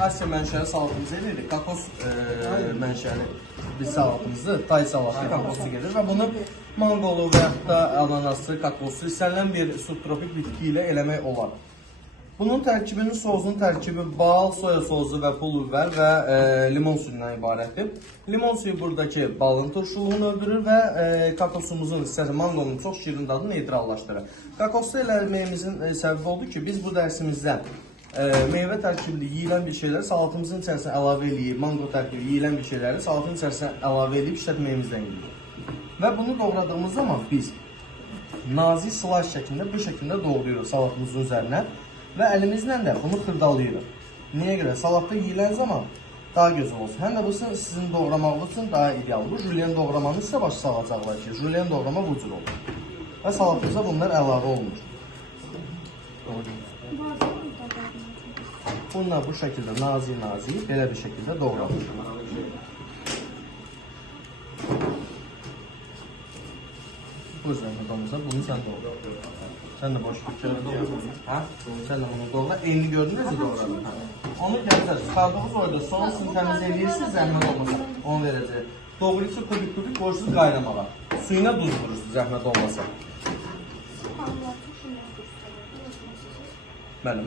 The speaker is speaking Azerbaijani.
Asya mənşəli salatımızı edirik. Kakos mənşəli bir salatımızdır. Tay salatı, kakoslu gelir və bunu mangolu və yaxud da ananaslı, kakoslu istənilən bir subtropik bitki ilə eləmək olar. Bunun tərkibinin, sosunun tərkibi bal, soya sosu və pul biber və limon suyundan ibarətdir. Limon suyu buradakı balın turşuluğunu öldürür və kakosumuzun, istəsə mangonun çox şirin dadını neytrallaşdırır. Kakoslu eləməyimizin səbəbi oldu ki, biz bu dərsimizdə meyvə tərkibli yeyilən bir şeyləri salatımızın içərisinə əlavə eləyib, mango tərkibli yeyilən bir şeyləri salatın içərisinə əlavə eləyib işlətməyimizdən geliyor. Və bunu doğradığımız zaman biz nazik slice şəklində bu şəkildə doğrayırıq salatımızın üzərinə. Və əlimizlə də bunu xırdalayırıq. Niyə görə? Salatda yeyilən zaman daha gözəl olsun. Həm də bu sizin doğramağınız üçün daha idealdır. Bu jülyen doğramanı sizə başa salacaqlar ki, jülyen doğrama bu cür olur. Və salatımıza bunlar əlavə olunur. Bunlar bu şəkildə nazik belə bir şəkildə doğranır. Bu zəhmətimize bunu sən doğra. Sən də boş götürürsən. Hə? Sən də bunu doğra. Elini gördünüz mü doğradın? Onu gələcək. Çıxardığınız orada sonrasını təmiz edirsiniz, zəhmət olmasa. Onu verəcək. Doğrusu kubik qoyursunuz qaynamağa. Suyuna duz vurursunuz zəhmət olmasa.